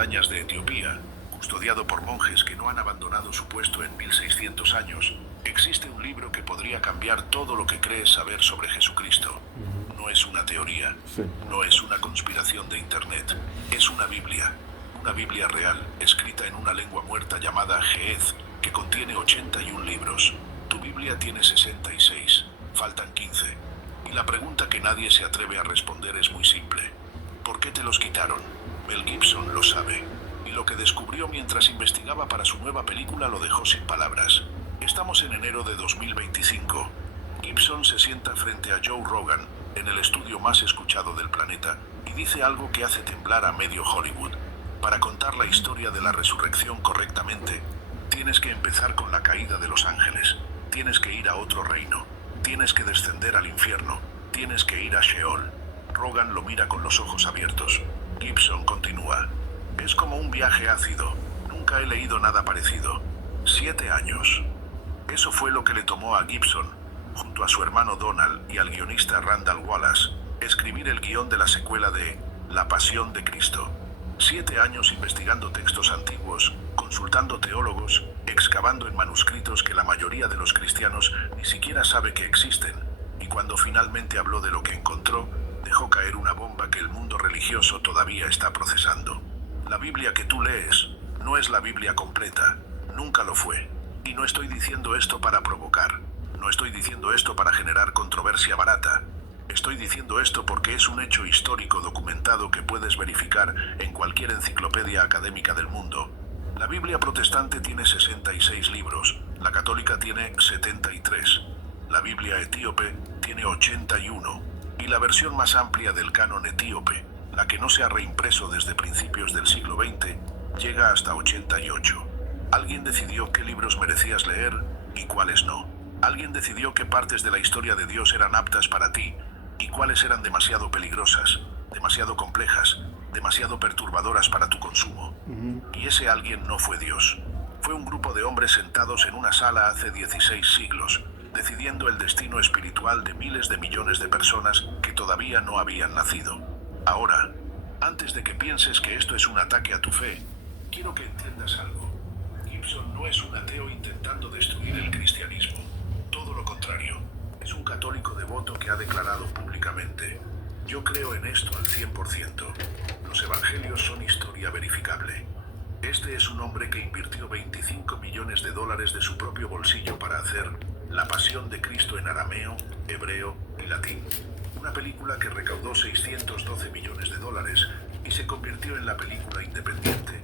montañas de Etiopía, custodiado por monjes que no han abandonado su puesto en 1600 años, existe un libro que podría cambiar todo lo que crees saber sobre Jesucristo. No es una teoría, Sí. no es una conspiración de Internet, es una Biblia real, escrita en una lengua muerta llamada Ge'ez, que contiene 81 libros. Tu Biblia tiene 66, faltan 15. Y la pregunta que nadie se atreve a responder es muy simple. ¿Por qué te los quitaron? Mel Gibson lo sabe. Y lo que descubrió mientras investigaba para su nueva película lo dejó sin palabras. Estamos en enero de 2025. Gibson se sienta frente a Joe Rogan, en el estudio más escuchado del planeta, y dice algo que hace temblar a medio Hollywood. Para contar la historia de la resurrección correctamente, tienes que empezar con la caída de los ángeles. Tienes que ir a otro reino. Tienes que descender al infierno. Tienes que ir a Sheol. Rogan lo mira con los ojos abiertos. Gibson continúa. Es como un viaje ácido. Nunca he leído nada parecido. 7 años. Eso fue lo que le tomó a Gibson, junto a su hermano Donald y al guionista Randall Wallace, escribir el guión de la secuela de La Pasión de Cristo. 7 años investigando textos antiguos, consultando teólogos, excavando en manuscritos que la mayoría de los cristianos ni siquiera sabe que existen, y cuando finalmente habló de lo que encontró, dejó caer una bomba que el mundo religioso todavía está procesando. La Biblia que tú lees no es la Biblia completa, nunca lo fue. Y no estoy diciendo esto para provocar, no estoy diciendo esto para generar controversia barata. Estoy diciendo esto porque es un hecho histórico documentado que puedes verificar en cualquier enciclopedia académica del mundo. La Biblia protestante tiene 66 libros, la católica tiene 73, la Biblia etíope tiene 81, y la versión más amplia del canon etíope, la que no se ha reimpreso desde principios del siglo XX, llega hasta 88. Alguien decidió qué libros merecías leer y cuáles no. Alguien decidió qué partes de la historia de Dios eran aptas para ti y cuáles eran demasiado peligrosas, demasiado complejas, demasiado perturbadoras para tu consumo. Y ese alguien no fue Dios. Fue un grupo de hombres sentados en una sala hace 16 siglos, decidiendo el destino espiritual de miles de millones de personas que todavía no habían nacido. Ahora, antes de que pienses que esto es un ataque a tu fe, quiero que entiendas algo. Gibson no es un ateo intentando destruir el cristianismo. Todo lo contrario. Es un católico devoto que ha declarado públicamente: yo creo en esto al 100%. Los evangelios son historia verificable. Este es un hombre que invirtió 25 millones de dólares de su propio bolsillo para hacer La Pasión de Cristo en arameo, hebreo y latín. Una película que recaudó 612 millones de dólares y se convirtió en la película independiente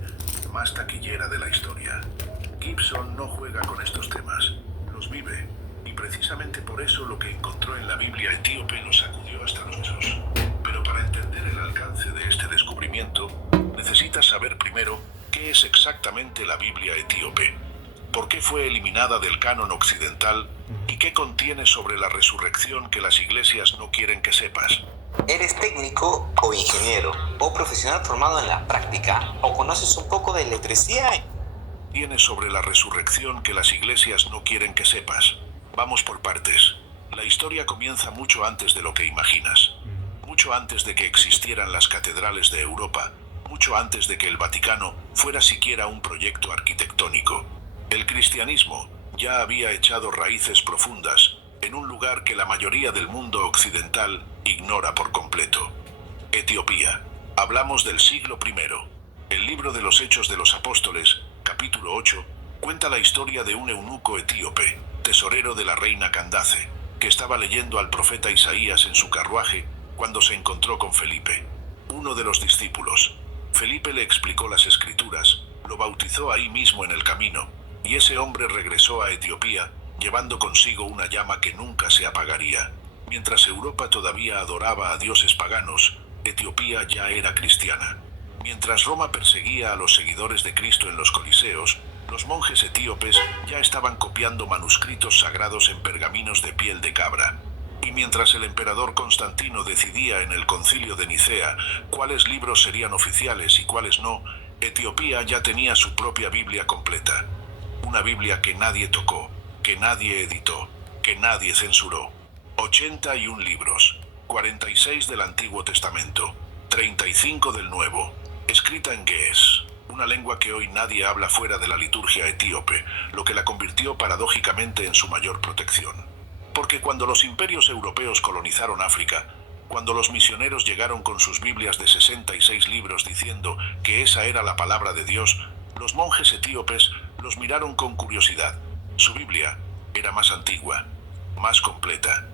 más taquillera de la historia. Gibson no juega con estos temas, los vive, y precisamente por eso lo que encontró en la Biblia etíope lo sacudió hasta los huesos. Pero para entender el alcance de este descubrimiento, necesitas saber primero qué es exactamente la Biblia etíope, por qué fue eliminada del canon occidental y qué contiene sobre la resurrección que las iglesias no quieren que sepas. ¿Eres técnico o ingeniero o profesional formado en la práctica o conoces un poco de electricidad? Tiene sobre la resurrección que las iglesias no quieren que sepas. Vamos por partes. La historia comienza mucho antes de lo que imaginas. Mucho antes de que existieran las catedrales de Europa. Mucho antes de que el Vaticano fuera siquiera un proyecto arquitectónico. El cristianismo ya había echado raíces profundas en un lugar que la mayoría del mundo occidental ignora por completo. Etiopía. Hablamos del siglo I. El libro de los Hechos de los Apóstoles, capítulo 8, cuenta la historia de un eunuco etíope, tesorero de la reina Candace, que estaba leyendo al profeta Isaías en su carruaje cuando se encontró con Felipe, uno de los discípulos. Felipe le explicó las escrituras, lo bautizó ahí mismo en el camino, y ese hombre regresó a Etiopía, llevando consigo una llama que nunca se apagaría. Mientras Europa todavía adoraba a dioses paganos, Etiopía ya era cristiana. Mientras Roma perseguía a los seguidores de Cristo en los coliseos, los monjes etíopes ya estaban copiando manuscritos sagrados en pergaminos de piel de cabra. Y mientras el emperador Constantino decidía en el concilio de Nicea cuáles libros serían oficiales y cuáles no, Etiopía ya tenía su propia Biblia completa. Una Biblia que nadie tocó, que nadie editó, que nadie censuró. 81 libros, 46 del Antiguo Testamento, 35 del Nuevo. escrita en ge'ez, una lengua que hoy nadie habla fuera de la liturgia etíope, lo que la convirtió paradójicamente en su mayor protección. Porque cuando los imperios europeos colonizaron África, cuando los misioneros llegaron con sus Biblias de 66 libros diciendo que esa era la palabra de Dios, los monjes etíopes los miraron con curiosidad. Su Biblia era más antigua, más completa,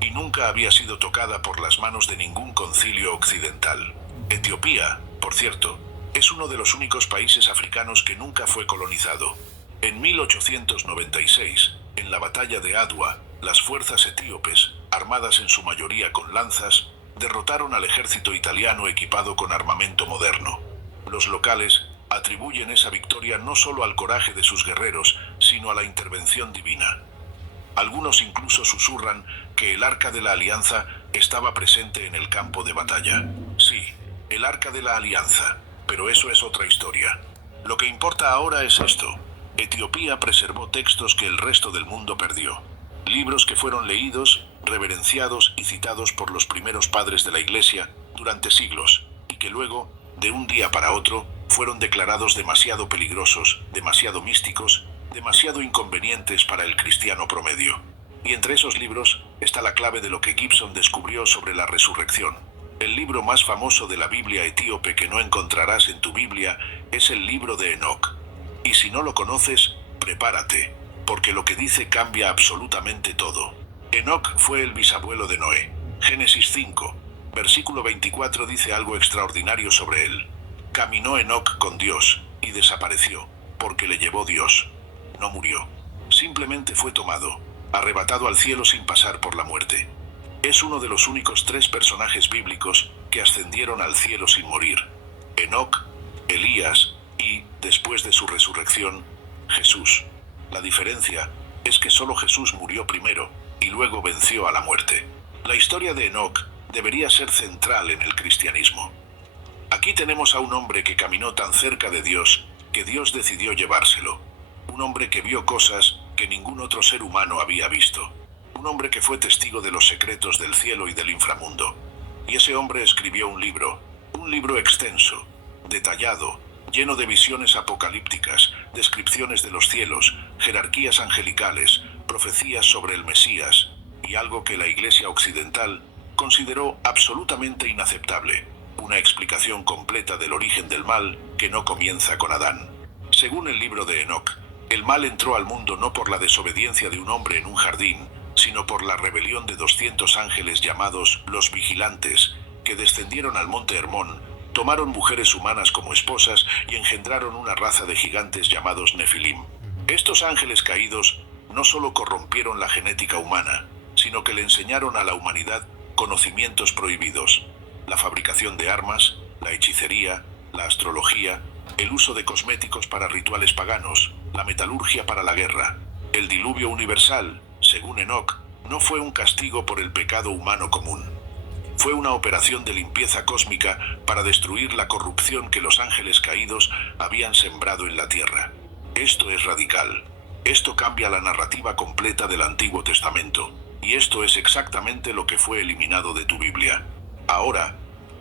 y nunca había sido tocada por las manos de ningún concilio occidental. Etiopía, por cierto, es uno de los únicos países africanos que nunca fue colonizado. En 1896, en la batalla de Adwa, las fuerzas etíopes, armadas en su mayoría con lanzas, derrotaron al ejército italiano equipado con armamento moderno. Los locales atribuyen esa victoria no solo al coraje de sus guerreros, sino a la intervención divina. Algunos incluso susurran que el Arca de la Alianza estaba presente en el campo de batalla. Sí, el Arca de la Alianza, pero eso es otra historia. Lo que importa ahora es esto. Etiopía preservó textos que el resto del mundo perdió. Libros que fueron leídos, reverenciados y citados por los primeros padres de la Iglesia durante siglos, y que luego, de un día para otro, fueron declarados demasiado peligrosos, demasiado místicos, demasiado inconvenientes para el cristiano promedio. Y entre esos libros está la clave de lo que Gibson descubrió sobre la resurrección. El libro más famoso de la Biblia etíope que no encontrarás en tu Biblia es el libro de Enoc. Y si no lo conoces, prepárate, porque lo que dice cambia absolutamente todo. Enoc fue el bisabuelo de Noé. Génesis 5, versículo 24 dice algo extraordinario sobre él. Caminó Enoc con Dios, y desapareció, porque le llevó Dios. No murió. Simplemente fue tomado, arrebatado al cielo sin pasar por la muerte. Es uno de los únicos 3 personajes bíblicos que ascendieron al cielo sin morir. Enoc, Elías y, después de su resurrección, Jesús. La diferencia es que solo Jesús murió primero y luego venció a la muerte. La historia de Enoc debería ser central en el cristianismo. Aquí tenemos a un hombre que caminó tan cerca de Dios que Dios decidió llevárselo. Un hombre que vio cosas que ningún otro ser humano había visto. Un hombre que fue testigo de los secretos del cielo y del inframundo. Y ese hombre escribió un libro extenso, detallado, lleno de visiones apocalípticas, descripciones de los cielos, jerarquías angelicales, profecías sobre el Mesías, y algo que la Iglesia occidental consideró absolutamente inaceptable, una explicación completa del origen del mal que no comienza con Adán. Según el libro de Enoc, el mal entró al mundo no por la desobediencia de un hombre en un jardín, sino por la rebelión de 200 ángeles llamados los vigilantes, que descendieron al monte Hermón, tomaron mujeres humanas como esposas y engendraron una raza de gigantes llamados Nefilim. Estos ángeles caídos no solo corrompieron la genética humana, sino que le enseñaron a la humanidad conocimientos prohibidos: la fabricación de armas, la hechicería, la astrología, el uso de cosméticos para rituales paganos, la metalurgia para la guerra. El diluvio universal, según Enoc, no fue un castigo por el pecado humano común. Fue una operación de limpieza cósmica para destruir la corrupción que los ángeles caídos habían sembrado en la tierra. Esto es radical. Esto cambia la narrativa completa del Antiguo Testamento. Y esto es exactamente lo que fue eliminado de tu Biblia. Ahora,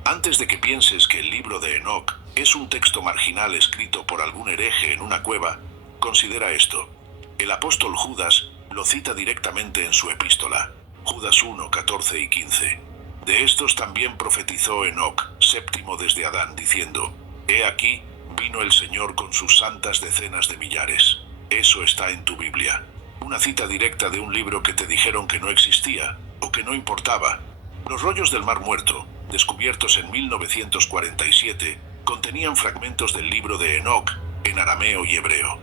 antes de que pienses que el libro de Enoc es un texto marginal escrito por algún hereje en una cueva, considera esto. El apóstol Judas lo cita directamente en su epístola. Judas 1, 14 y 15. De estos también profetizó Enoc, séptimo desde Adán, diciendo: He aquí, vino el Señor con sus santas decenas de millares. Eso está en tu Biblia. Una cita directa de un libro que te dijeron que no existía, o que no importaba. Los rollos del Mar Muerto, descubiertos en 1947, contenían fragmentos del libro de Enoc, en arameo y hebreo.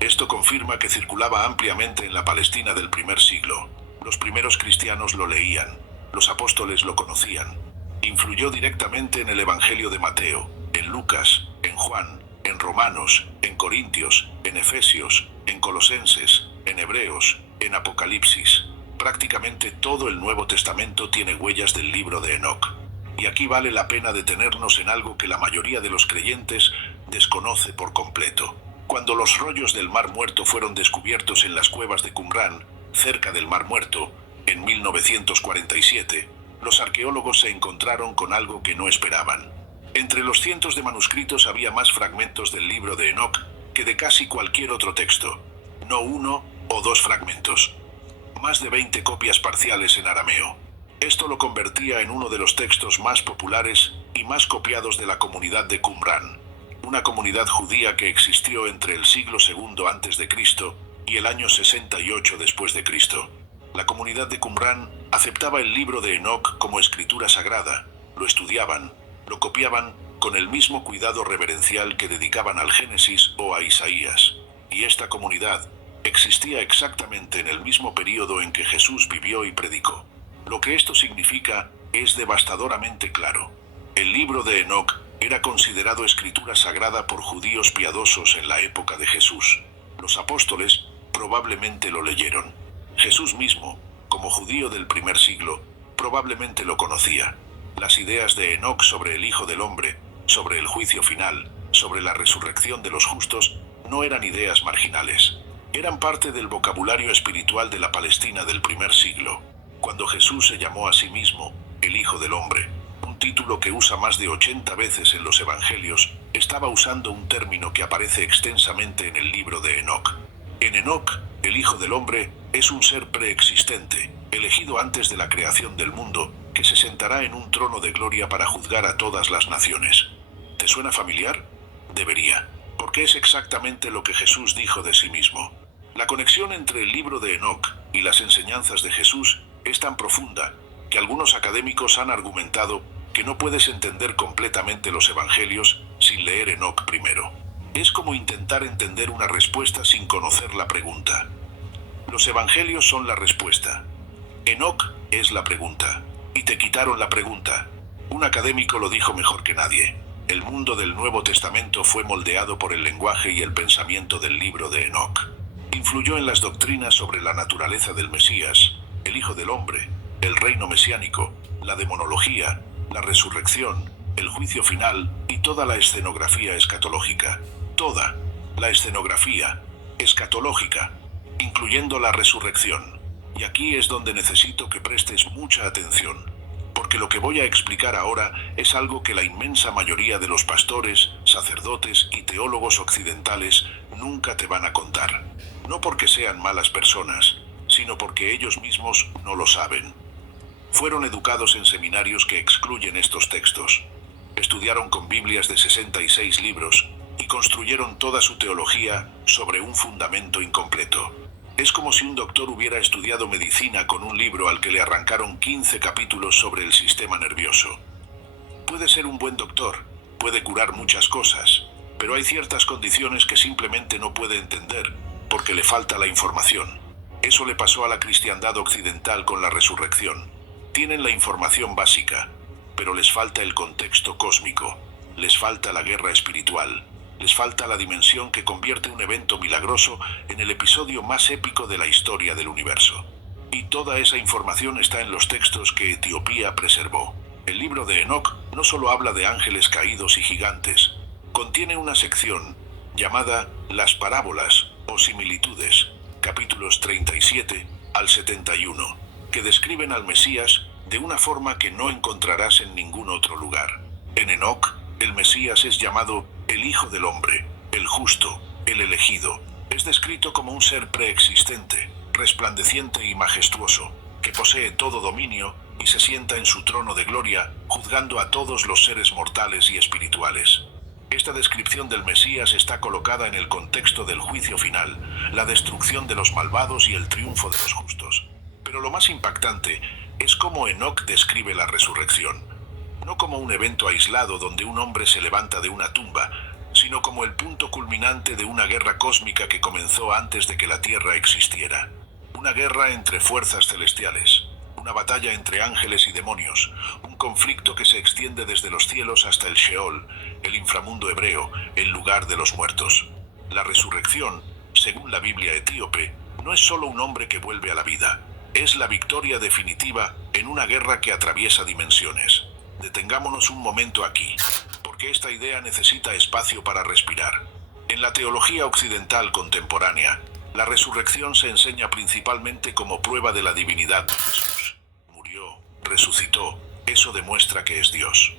Esto confirma que circulaba ampliamente en la Palestina del primer siglo. Los primeros cristianos lo leían. Los apóstoles lo conocían. Influyó directamente en el Evangelio de Mateo, en Lucas, en Juan, en Romanos, en Corintios, en Efesios, en Colosenses, en Hebreos, en Apocalipsis. Prácticamente todo el Nuevo Testamento tiene huellas del libro de Enoc. Y aquí vale la pena detenernos en algo que la mayoría de los creyentes desconoce por completo. Cuando los rollos del Mar Muerto fueron descubiertos en las cuevas de Qumrán, cerca del Mar Muerto, en 1947, los arqueólogos se encontraron con algo que no esperaban. Entre los cientos de manuscritos había más fragmentos del libro de Enoc que de casi cualquier otro texto, no uno o dos fragmentos. Más de 20 copias parciales en arameo. Esto lo convertía en uno de los textos más populares y más copiados de la comunidad de Qumrán, una comunidad judía que existió entre el siglo II a.C. y el año 68 después de Cristo. La comunidad de Qumrán aceptaba el libro de Enoc como escritura sagrada, lo estudiaban, lo copiaban con el mismo cuidado reverencial que dedicaban al Génesis o a Isaías, y esta comunidad existía exactamente en el mismo período en que Jesús vivió y predicó. Lo que esto significa es devastadoramente claro. El libro de Enoc era considerado escritura sagrada por judíos piadosos en la época de Jesús. Los apóstoles probablemente lo leyeron. Jesús mismo, como judío del primer siglo, probablemente lo conocía. Las ideas de Enoc sobre el Hijo del Hombre, sobre el juicio final, sobre la resurrección de los justos, no eran ideas marginales. Eran parte del vocabulario espiritual de la Palestina del primer siglo. Cuando Jesús se llamó a sí mismo el Hijo del Hombre, un título que usa más de 80 veces en los Evangelios, estaba usando un término que aparece extensamente en el libro de Enoc. En Enoc, el Hijo del Hombre es un ser preexistente, elegido antes de la creación del mundo, que se sentará en un trono de gloria para juzgar a todas las naciones. ¿Te suena familiar? Debería, porque es exactamente lo que Jesús dijo de sí mismo. La conexión entre el libro de Enoc y las enseñanzas de Jesús es tan profunda que algunos académicos han argumentado que no puedes entender completamente los evangelios sin leer Enoc primero. Es como intentar entender una respuesta sin conocer la pregunta. Los evangelios son la respuesta. Enoc es la pregunta. Y te quitaron la pregunta. Un académico lo dijo mejor que nadie. El mundo del Nuevo Testamento fue moldeado por el lenguaje y el pensamiento del libro de Enoc. Influyó en las doctrinas sobre la naturaleza del Mesías, el Hijo del Hombre, el reino mesiánico, la demonología, la resurrección, el juicio final y toda la escenografía escatológica. Toda la escenografía escatológica, incluyendo la resurrección. Y aquí es donde necesito que prestes mucha atención, porque lo que voy a explicar ahora es algo que la inmensa mayoría de los pastores, sacerdotes y teólogos occidentales nunca te van a contar. No porque sean malas personas, sino porque ellos mismos no lo saben. Fueron educados en seminarios que excluyen estos textos. Estudiaron con Biblias de 66 libros y construyeron toda su teología sobre un fundamento incompleto. Es como si un doctor hubiera estudiado medicina con un libro al que le arrancaron 15 capítulos sobre el sistema nervioso. Puede ser un buen doctor, puede curar muchas cosas, pero hay ciertas condiciones que simplemente no puede entender porque le falta la información. Eso le pasó a la cristiandad occidental con la resurrección. Tienen la información básica, pero les falta el contexto cósmico, les falta la guerra espiritual, les falta la dimensión que convierte un evento milagroso en el episodio más épico de la historia del universo. Y toda esa información está en los textos que Etiopía preservó. El libro de Enoc no solo habla de ángeles caídos y gigantes, contiene una sección llamada Las parábolas o similitudes, capítulos 37 al 71, que describen al Mesías de una forma que no encontrarás en ningún otro lugar. En Enoc, el Mesías es llamado el Hijo del Hombre, el justo, el elegido. Es descrito como un ser preexistente, resplandeciente y majestuoso, que posee todo dominio y se sienta en su trono de gloria, juzgando a todos los seres mortales y espirituales. Esta descripción del Mesías está colocada en el contexto del juicio final, la destrucción de los malvados y el triunfo de los justos. Pero lo más impactante es cómo Enoc describe la resurrección. No como un evento aislado donde un hombre se levanta de una tumba, sino como el punto culminante de una guerra cósmica que comenzó antes de que la Tierra existiera. Una guerra entre fuerzas celestiales, una batalla entre ángeles y demonios, un conflicto que se extiende desde los cielos hasta el Sheol, el inframundo hebreo, el lugar de los muertos. La resurrección, según la Biblia etíope, no es solo un hombre que vuelve a la vida, es la victoria definitiva en una guerra que atraviesa dimensiones. Detengámonos un momento aquí, porque esta idea necesita espacio para respirar. En la teología occidental contemporánea, la resurrección se enseña principalmente como prueba de la divinidad de Jesús. Murió, resucitó, eso demuestra que es Dios.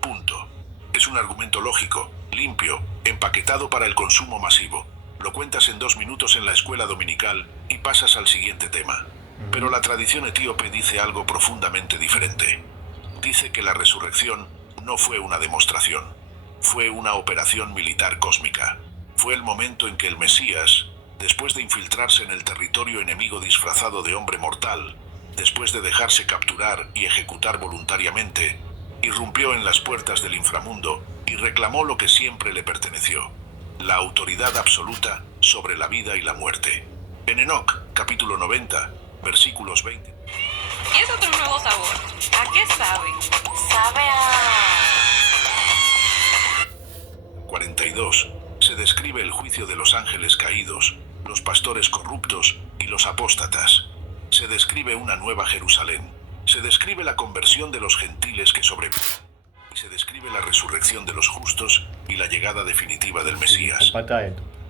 Punto. Es un argumento lógico, limpio, empaquetado para el consumo masivo. Lo cuentas en 2 minutos en la escuela dominical y pasas al siguiente tema. Pero la tradición etíope dice algo profundamente diferente. Dice que la resurrección no fue una demostración, fue una operación militar cósmica. Fue el momento en que el Mesías, después de infiltrarse en el territorio enemigo disfrazado de hombre mortal, después de dejarse capturar y ejecutar voluntariamente, irrumpió en las puertas del inframundo y reclamó lo que siempre le perteneció: la autoridad absoluta sobre la vida y la muerte. En Enoc, capítulo 90, versículos 20. Y es otro nuevo sabor. ¿A qué sabe? Sabe a... 42. Se describe el juicio de los ángeles caídos, los pastores corruptos y los apóstatas. Se describe una nueva Jerusalén. Se describe la conversión de los gentiles que sobreviven. Y se describe la resurrección de los justos y la llegada definitiva del Mesías.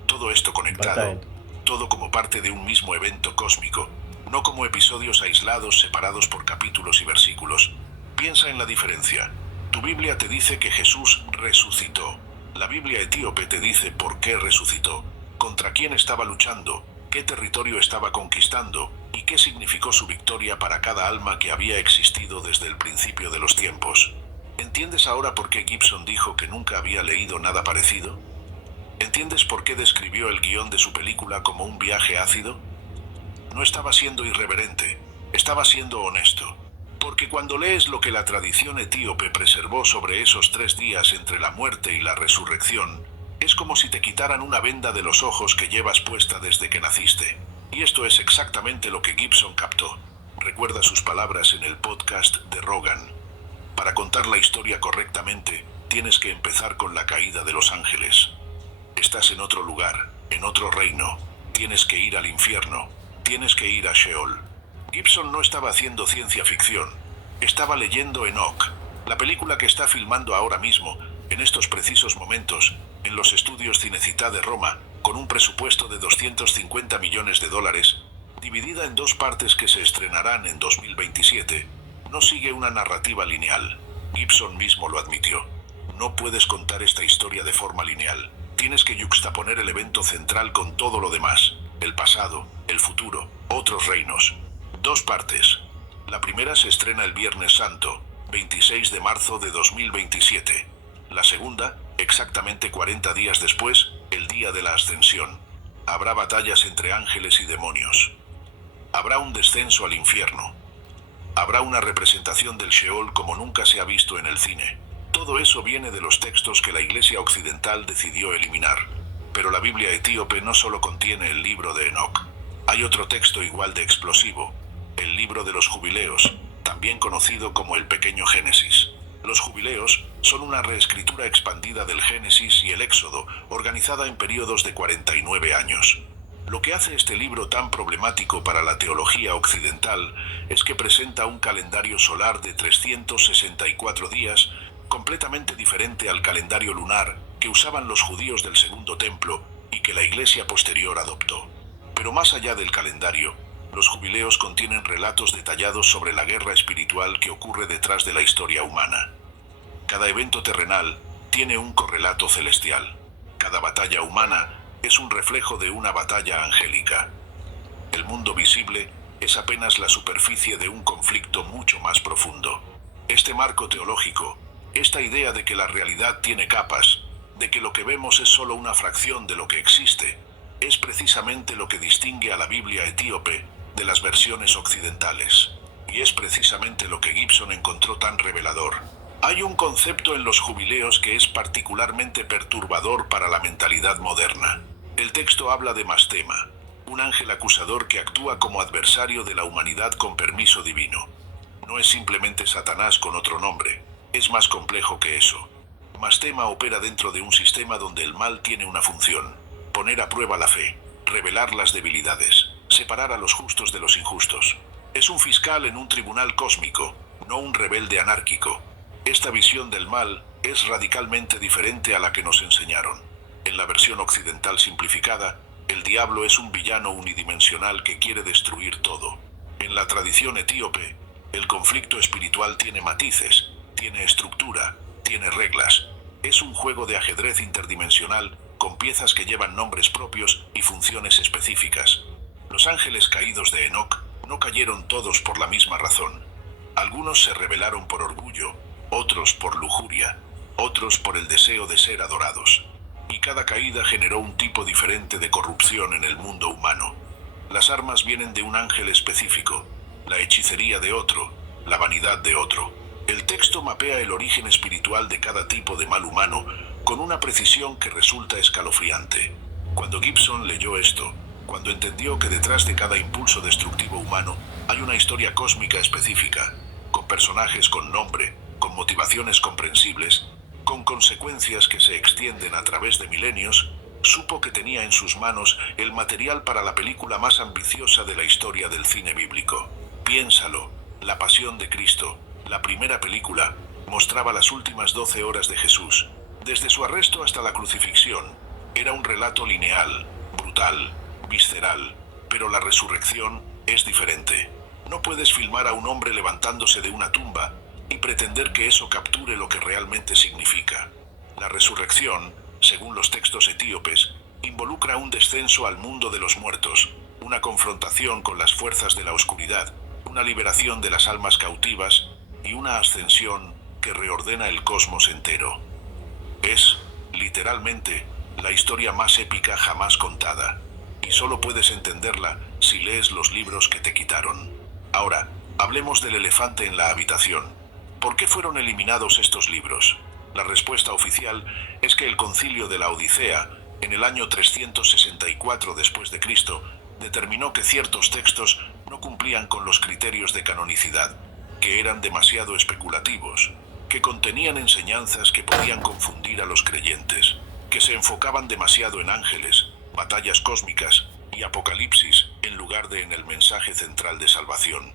Todo esto conectado, todo como parte de un mismo evento cósmico, no como episodios aislados separados por capítulos y versículos. Piensa en la diferencia. Tu Biblia te dice que Jesús resucitó. La Biblia etíope te dice por qué resucitó, contra quién estaba luchando, qué territorio estaba conquistando y qué significó su victoria para cada alma que había existido desde el principio de los tiempos. ¿Entiendes ahora por qué Gibson dijo que nunca había leído nada parecido? ¿Entiendes por qué describió el guión de su película como un viaje ácido? No estaba siendo irreverente, estaba siendo honesto. Porque cuando lees lo que la tradición etíope preservó sobre esos 3 días entre la muerte y la resurrección, es como si te quitaran una venda de los ojos que llevas puesta desde que naciste. Y esto es exactamente lo que Gibson captó. Recuerda sus palabras en el podcast de Rogan. Para contar la historia correctamente, tienes que empezar con la caída de los ángeles. Estás en otro lugar, en otro reino. Tienes que ir al infierno. Tienes que ir a Sheol. Gibson no estaba haciendo ciencia ficción. Estaba leyendo Enoc, la película que está filmando ahora mismo, en estos precisos momentos, en los estudios Cinecittà de Roma, con un presupuesto de $250 millones, dividida en 2 partes que se estrenarán en 2027, no sigue una narrativa lineal. Gibson mismo lo admitió. No puedes contar esta historia de forma lineal. Tienes que yuxtaponer el evento central con todo lo demás, el pasado, el futuro, otros reinos. 2 partes. La primera se estrena el Viernes Santo, 26 de marzo de 2027. La segunda, exactamente 40 días después, el día de la Ascensión. Habrá batallas entre ángeles y demonios. Habrá un descenso al infierno. Habrá una representación del Sheol como nunca se ha visto en el cine. Todo eso viene de los textos que la Iglesia Occidental decidió eliminar. Pero la Biblia etíope no solo contiene el libro de Enoc. Hay otro texto igual de explosivo. El libro de los jubileos, también conocido como el Pequeño Génesis. Los jubileos son una reescritura expandida del Génesis y el Éxodo, organizada en periodos de 49 años. Lo que hace este libro tan problemático para la teología occidental es que presenta un calendario solar de 364 días, completamente diferente al calendario lunar que usaban los judíos del Segundo Templo y que la Iglesia posterior adoptó. Pero más allá del calendario, los jubileos contienen relatos detallados sobre la guerra espiritual que ocurre detrás de la historia humana. Cada evento terrenal tiene un correlato celestial. Cada batalla humana es un reflejo de una batalla angélica. El mundo visible es apenas la superficie de un conflicto mucho más profundo. Este marco teológico, esta idea de que la realidad tiene capas, de que lo que vemos es solo una fracción de lo que existe, es precisamente lo que distingue a la Biblia etíope de las versiones occidentales. Y es precisamente lo que Gibson encontró tan revelador. Hay un concepto en los jubileos que es particularmente perturbador para la mentalidad moderna. El texto habla de Mastema, un ángel acusador que actúa como adversario de la humanidad con permiso divino. No es simplemente Satanás con otro nombre, es más complejo que eso. Mastema opera dentro de un sistema donde el mal tiene una función: poner a prueba la fe, revelar las debilidades, separar a los justos de los injustos. Es un fiscal en un tribunal cósmico, no un rebelde anárquico. Esta visión del mal es radicalmente diferente a la que nos enseñaron. En la versión occidental simplificada, el diablo es un villano unidimensional que quiere destruir todo. En la tradición etíope, el conflicto espiritual tiene matices, tiene estructura, tiene reglas. Es un juego de ajedrez interdimensional con piezas que llevan nombres propios y funciones específicas. Los ángeles caídos de Enoc no cayeron todos por la misma razón. Algunos se rebelaron por orgullo, otros por lujuria, otros por el deseo de ser adorados. Y cada caída generó un tipo diferente de corrupción en el mundo humano. Las armas vienen de un ángel específico, la hechicería de otro, la vanidad de otro. El texto mapea el origen espiritual de cada tipo de mal humano con una precisión que resulta escalofriante. Cuando Gibson leyó esto, cuando entendió que detrás de cada impulso destructivo humano hay una historia cósmica específica, con personajes con nombre, con motivaciones comprensibles, con consecuencias que se extienden a través de milenios, supo que tenía en sus manos el material para la película más ambiciosa de la historia del cine bíblico. Piénsalo, La Pasión de Cristo, la primera película, mostraba las últimas 12 horas de Jesús, desde su arresto hasta la crucifixión. Era un relato lineal, brutal, visceral, pero la resurrección es diferente. No puedes filmar a un hombre levantándose de una tumba y pretender que eso capture lo que realmente significa. La resurrección, según los textos etíopes, involucra un descenso al mundo de los muertos, una confrontación con las fuerzas de la oscuridad, una liberación de las almas cautivas y una ascensión que reordena el cosmos entero. Es, literalmente, la historia más épica jamás contada, y solo puedes entenderla si lees los libros que te quitaron. Ahora, hablemos del elefante en la habitación. ¿Por qué fueron eliminados estos libros? La respuesta oficial es que el Concilio de la Odisea, en el año 364 después de Cristo, determinó que ciertos textos no cumplían con los criterios de canonicidad, que eran demasiado especulativos, que contenían enseñanzas que podían confundir a los creyentes, que se enfocaban demasiado en ángeles, batallas cósmicas y apocalipsis en lugar de en el mensaje central de salvación.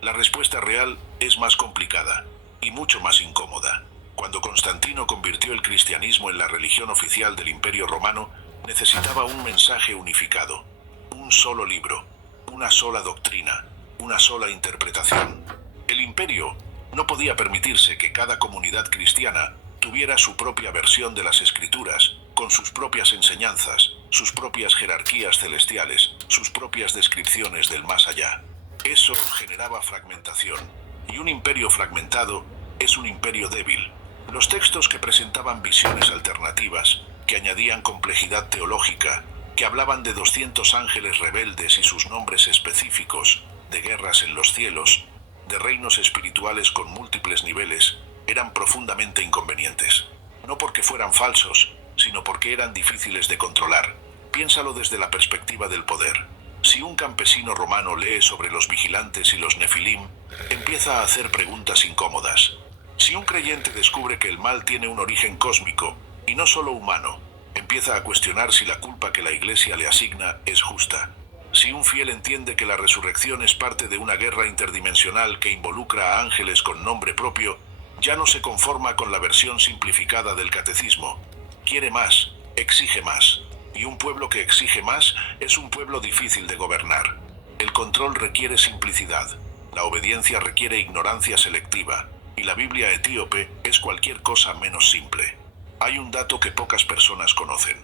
La respuesta real es más complicada y mucho más incómoda. Cuando Constantino convirtió el cristianismo en la religión oficial del Imperio Romano, necesitaba un mensaje unificado, un solo libro, una sola doctrina, una sola interpretación. El imperio no podía permitirse que cada comunidad cristiana tuviera su propia versión de las Escrituras, con sus propias enseñanzas, sus propias jerarquías celestiales, sus propias descripciones del más allá. Eso generaba fragmentación, y un imperio fragmentado es un imperio débil. Los textos que presentaban visiones alternativas, que añadían complejidad teológica, que hablaban de 200 ángeles rebeldes y sus nombres específicos, de guerras en los cielos, de reinos espirituales con múltiples niveles, eran profundamente inconvenientes. No porque fueran falsos, sino porque eran difíciles de controlar. Piénsalo desde la perspectiva del poder. Si un campesino romano lee sobre los vigilantes y los nefilim, empieza a hacer preguntas incómodas. Si un creyente descubre que el mal tiene un origen cósmico, y no solo humano, empieza a cuestionar si la culpa que la Iglesia le asigna es justa. Si un fiel entiende que la resurrección es parte de una guerra interdimensional que involucra a ángeles con nombre propio, ya no se conforma con la versión simplificada del catecismo. Quiere más, exige más. Y un pueblo que exige más es un pueblo difícil de gobernar. El control requiere simplicidad, la obediencia requiere ignorancia selectiva, y la Biblia etíope es cualquier cosa menos simple. Hay un dato que pocas personas conocen.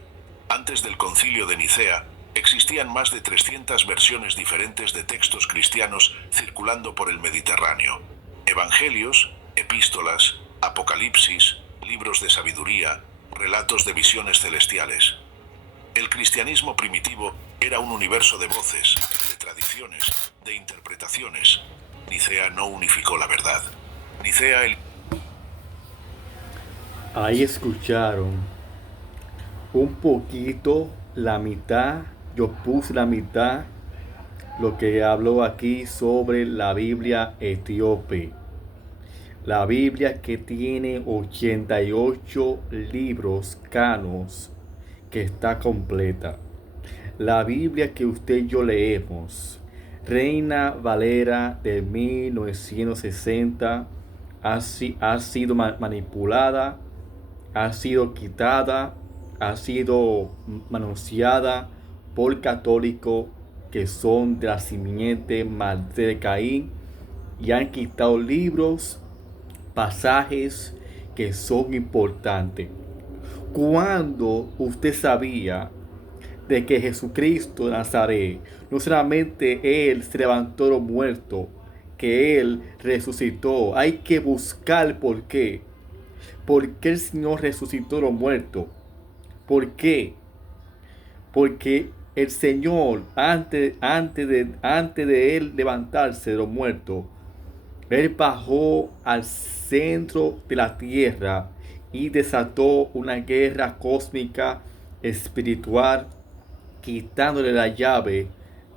Antes del Concilio de Nicea, existían más de 300 versiones diferentes de textos cristianos circulando por el Mediterráneo. Evangelios, epístolas, apocalipsis, libros de sabiduría, relatos de visiones celestiales. El cristianismo primitivo era un universo de voces, de tradiciones, de interpretaciones. Nicea no unificó la verdad. Ahí escucharon un poquito, la mitad, yo puse la mitad, lo que habló aquí sobre la Biblia etíope. La Biblia que tiene 88 libros canos, que está completa. La Biblia que usted y yo leemos, Reina Valera de 1960, ha sido manipulada, ha sido quitada, ha sido manoseada por católicos que son de la simiente de Caín y han quitado libros, pasajes que son importantes. Cuando usted sabía de que Jesucristo de Nazaret, no solamente Él se levantó de los muertos, que Él resucitó. Hay que buscar por qué. ¿Por qué el Señor resucitó de los muertos? ¿Por qué? Porque el Señor, antes de Él levantarse de los muertos, Él bajó al centro de la tierra y desató una guerra cósmica espiritual, quitándole la llave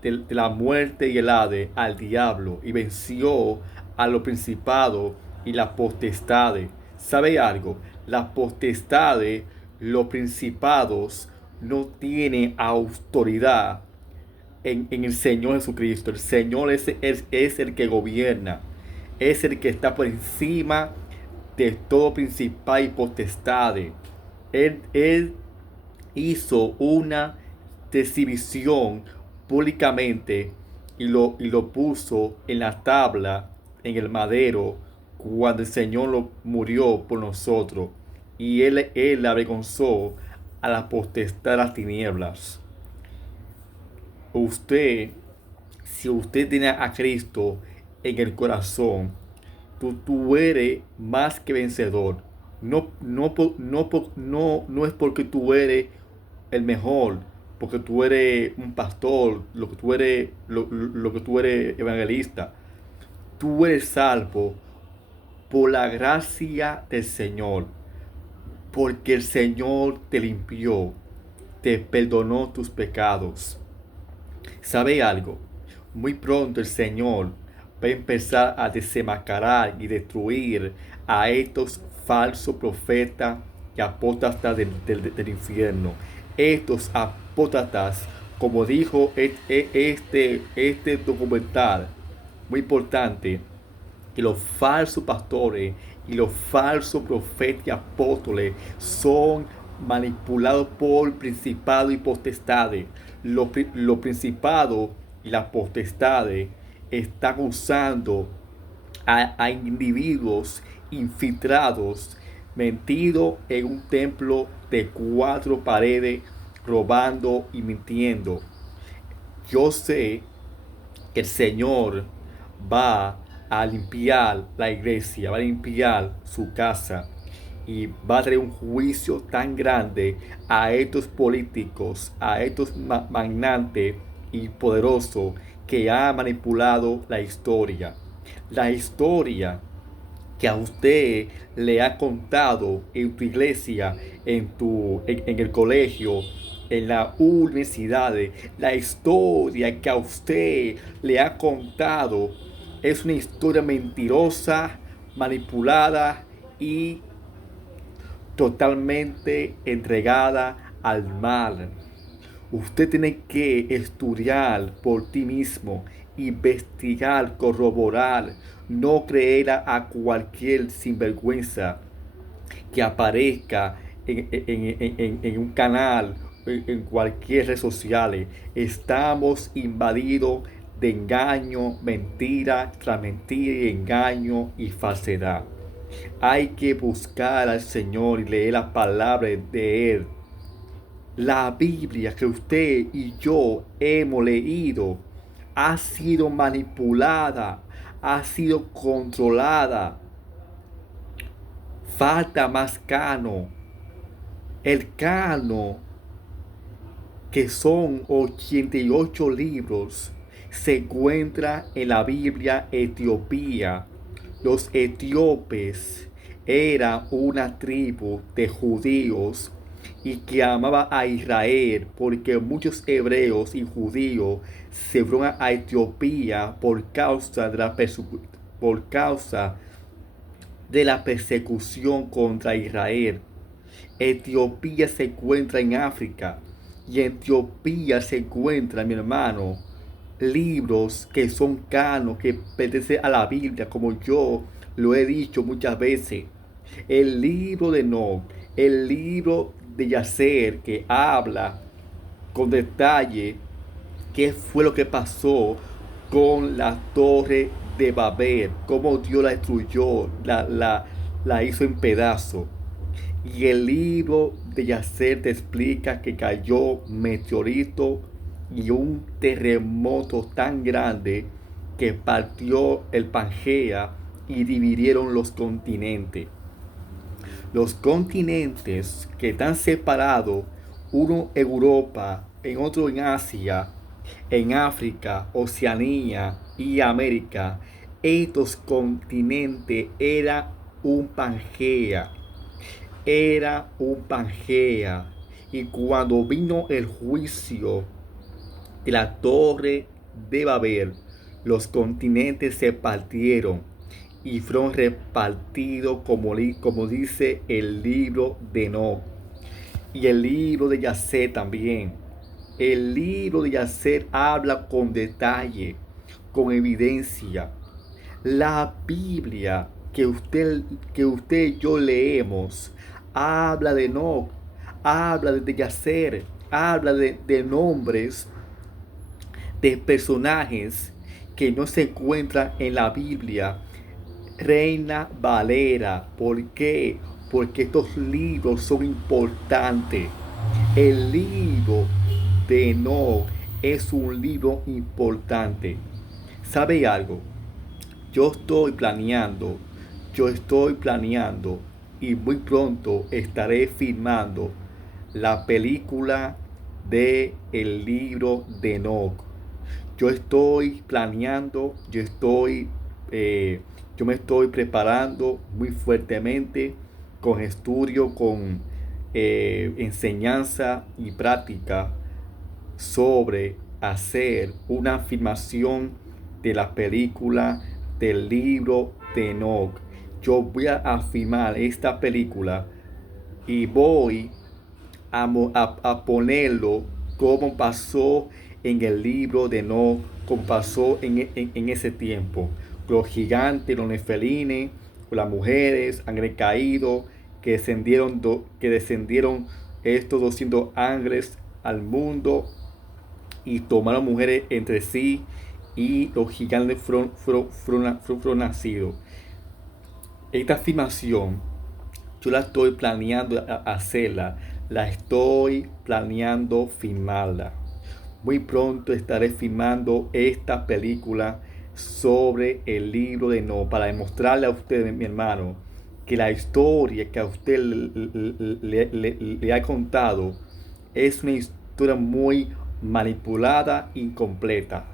de la muerte y el Hades al diablo, y venció a los principados y las potestades. ¿Sabe algo? Las potestades, los principados no tienen autoridad en el Señor Jesucristo. El Señor es el que gobierna, es el que está por encima de todo principado y potestades. Él hizo una exhibición públicamente y lo puso en la tabla, en el madero, cuando el Señor lo murió por nosotros. Y él avergonzó a la potestad de las tinieblas. Si usted tiene a Cristo en el corazón, tú eres más que vencedor. No es porque tú eres el mejor, porque tú eres un pastor, lo que tú eres evangelista. Tú eres salvo por la gracia del Señor, porque el Señor te limpió, te perdonó tus pecados. ¿Sabe algo? Muy pronto el Señor va a empezar a desenmascarar y destruir a estos falsos profetas y apóstatas del infierno. Estos apóstatas, como dijo este documental, muy importante, que los falsos pastores y los falsos profetas y apóstoles son manipulados por principados y potestades. Los principados y las potestades están usando a individuos infiltrados, metidos en un templo de 4 paredes, robando y mintiendo. Yo sé que el Señor va a limpiar la iglesia, va a limpiar su casa y va a traer un juicio tan grande a estos políticos, a estos magnates y poderosos que han manipulado la historia. La historia que a usted le ha contado en tu iglesia, en el colegio, en las universidades, la historia que a usted le ha contado es una historia mentirosa, manipulada y totalmente entregada al mal. Usted tiene que estudiar por ti mismo, investigar, corroborar, no creer a cualquier sinvergüenza que aparezca en un canal, en cualquier red social. Estamos invadidos de engaño, mentira tras mentira y engaño y falsedad. Hay que buscar al Señor y leer las palabras de Él. La Biblia que usted y yo hemos leído ha sido manipulada, ha sido controlada. Falta más cano. El cano, que son 88 libros, se encuentra en la Biblia Etiopía. Los etíopes eran una tribu de judíos y que amaba a Israel, porque muchos hebreos y judíos se fueron a Etiopía por causa de la persecución contra Israel. Etiopía se encuentra en África, y en Etiopía se encuentran, mi hermano, libros que son canos, que pertenecen a la Biblia, como yo lo he dicho muchas veces. El libro de Enoc, el libro de Yacer, que habla con detalle qué fue lo que pasó con la torre de Babel, cómo Dios la destruyó, la hizo en pedazos. Y el libro de Yacer te explica que cayó meteorito y un terremoto tan grande que partió el Pangea y dividieron los continentes. Los continentes que están separados, uno en Europa, en otro en Asia, en África, Oceanía y América, estos continentes era un Pangea. Y cuando vino el juicio de la torre de Babel, los continentes se partieron y fueron repartidos como dice el libro de Enoch y el libro de Yacer también. El libro de Yacer habla con detalle, con evidencia. La Biblia que usted y yo leemos habla de Enoch, habla de Yacer, habla de nombres de personajes que no se encuentran en la Biblia. Reina Valera, ¿por qué? Porque estos libros son importantes. El libro de Enoch es un libro importante. ¿Sabe algo? Yo estoy planeando y muy pronto estaré filmando la película de el libro de Enoch. Yo estoy planeando, yo me estoy preparando muy fuertemente con estudio, con enseñanza y práctica sobre hacer una filmación de la película del libro de Enoch. Yo voy a filmar esta película y voy a ponerlo como pasó en el libro de Enoch, como pasó en ese tiempo. Los gigantes, los nefelines, las mujeres han recaído, que descendieron estos 200 ángeles al mundo y tomaron mujeres entre sí, y los gigantes fueron nacidos. Esta afirmación yo la estoy planeando hacerla, la estoy planeando filmarla. Muy pronto estaré filmando esta película sobre el libro de Enoch para demostrarle a usted, mi hermano, que la historia que a usted le ha contado es una historia muy manipulada, incompleta.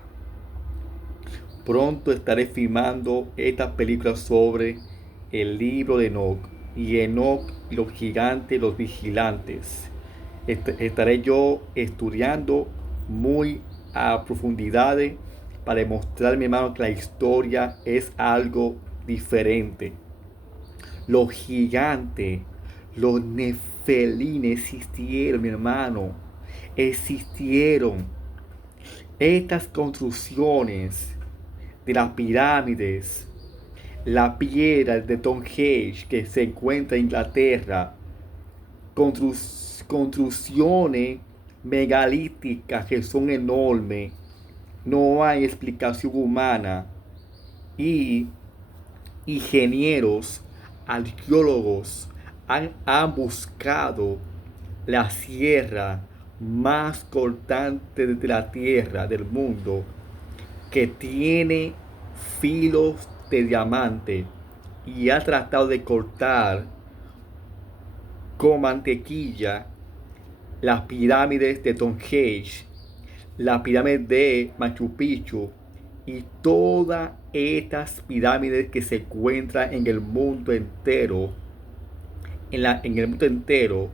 Pronto estaré filmando esta película sobre el libro de Enoch y Enoch y los gigantes, los vigilantes. Estaré yo estudiando muy a profundidad para demostrar, mi hermano, que la historia es algo diferente. Los gigantes, los nefelines existieron, mi hermano. Existieron. Estas construcciones de las pirámides, la piedra de Stonehenge que se encuentra en Inglaterra, construcciones megalíticas que son enormes, no hay explicación humana, y ingenieros, arqueólogos han buscado la sierra más cortante de la tierra, del mundo, que tiene filos de diamante, y ha tratado de cortar con mantequilla las pirámides de Stonehenge, la pirámide de Machu Picchu y todas estas pirámides que se encuentran en el mundo entero. En el mundo entero,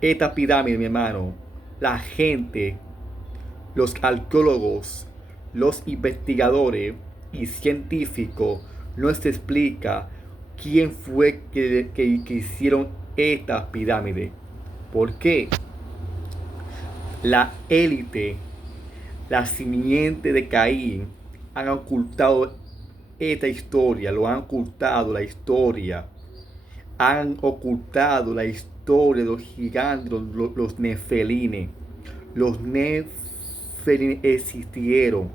esta pirámide, mi hermano, la gente, los arqueólogos, los investigadores y científicos no se explica quién fue que hicieron estas pirámides. ¿Por qué? La élite, la simiente de Caín, han ocultado esta historia, lo han ocultado la historia. Han ocultado la historia de los gigantes, los nefelines. Los nefelines existieron.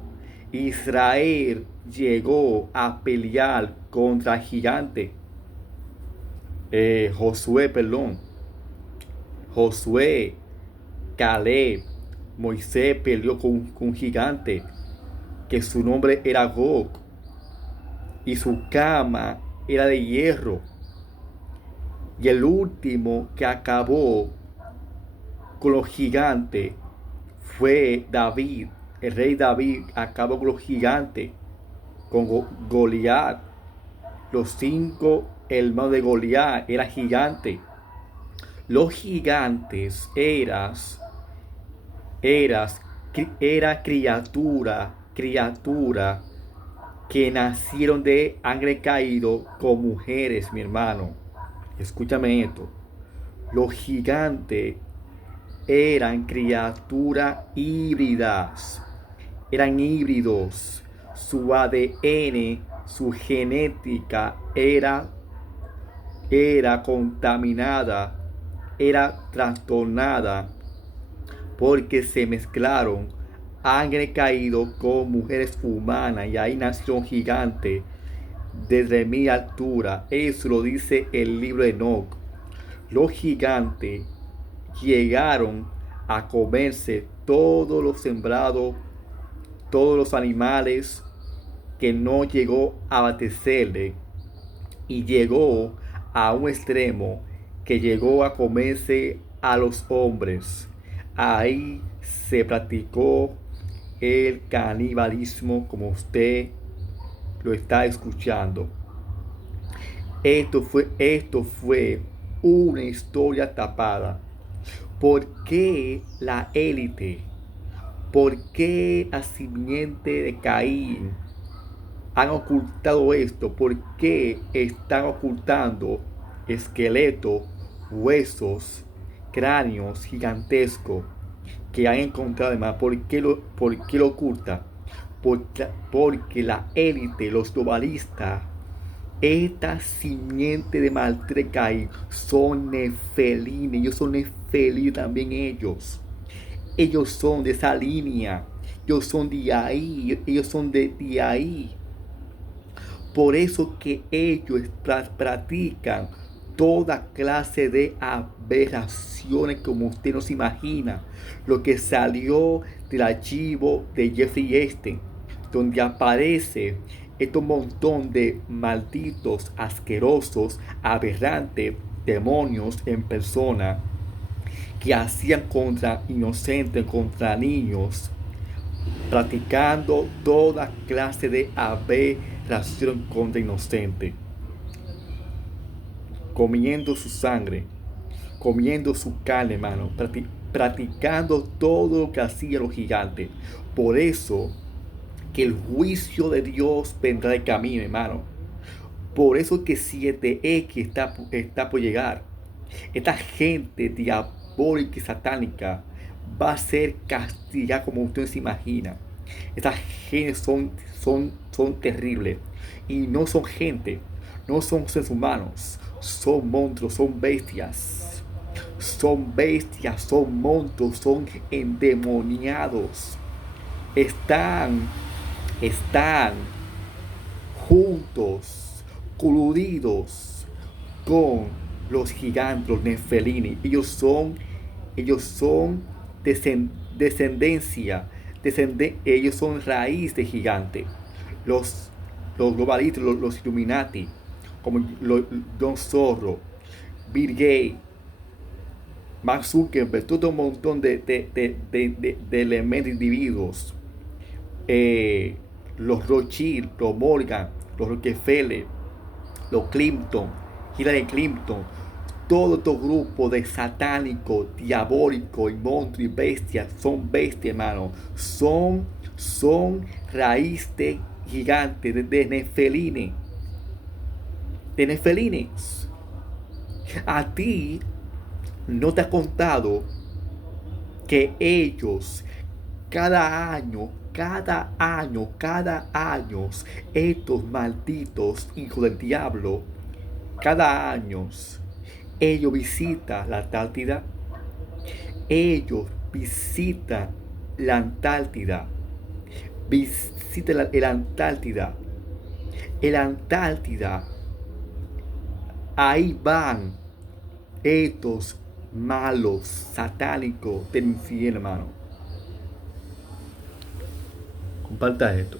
Israel llegó a pelear contra gigantes. Josué, perdón. Josué, Caleb, Moisés peleó con un gigante que su nombre era Gog y su cama era de hierro. Y el último que acabó con los gigantes fue David. El rey David acabó con los gigantes, con Goliat. Los 5 hermanos de Goliat eran gigantes. Los gigantes era criatura que nacieron de sangre caído con mujeres, mi hermano. Escúchame esto. Los gigantes eran criaturas híbridas. Eran híbridos. Su ADN, su genética era contaminada, era trastornada, porque se mezclaron sangre caído con mujeres humanas, y ahí nació un gigante desde mi altura. Eso lo dice el libro de Enoc. Los gigantes llegaron a comerse todos los sembrados, todos los animales que no llegó a abastecerle, y llegó a un extremo que llegó a comerse a los hombres. Ahí se practicó el canibalismo, como usted lo está escuchando. Esto fue una historia tapada. ¿Por qué la élite? ¿Por qué la simiente de Caín han ocultado esto? ¿Por qué están ocultando esqueletos, huesos, cráneos gigantescos que han encontrado? Además, ¿por qué lo oculta? Porque la élite, los globalistas, esta simiente de Maltrecaí son nefelines. Ellos son nefelines también ellos. Ellos son de esa línea. Ellos son de ahí. Ellos son de ahí. Por eso que ellos practican toda clase de aberraciones como usted no se imagina. Lo que salió del archivo de Jeffrey Epstein, donde aparece este montón de malditos, asquerosos, aberrantes, demonios en persona que hacían contra inocentes, contra niños, practicando toda clase de aberración contra inocentes, comiendo su sangre, comiendo su carne, hermano, practicando todo lo que hacían los gigantes. Por eso que el juicio de Dios vendrá de camino, hermano. Por eso que 7X está por llegar. Esta gente diabólica y satánica va a ser castigada como usted se imagina. Estas gente son terribles. Y no son gente, no son seres humanos. Son monstruos, son bestias. Son bestias, son monstruos, son endemoniados. Están juntos, coludidos con los gigantes, los nefelines. Ellos son descendencia, ellos son raíz de gigante. Los globalistas, los Illuminati, como Don Zorro, Bill Gates, Mark Zuckerberg, todo un montón de elementos, individuos. Los Rothschild, los Morgan, los Rockefeller, los Clinton, Hillary Clinton, todo estos grupos de satánicos, diabólicos y monstruos y bestias, son bestias, hermano. Son raíz de gigantes, de nefelines. De nefelines. A ti no te ha contado que ellos cada año, estos malditos hijos del diablo, cada año, ellos visitan la Antártida. Ellos visitan la Antártida. Visitan la Antártida. La Antártida ahí van estos malos, satánicos del infierno, hermano. Comparta esto.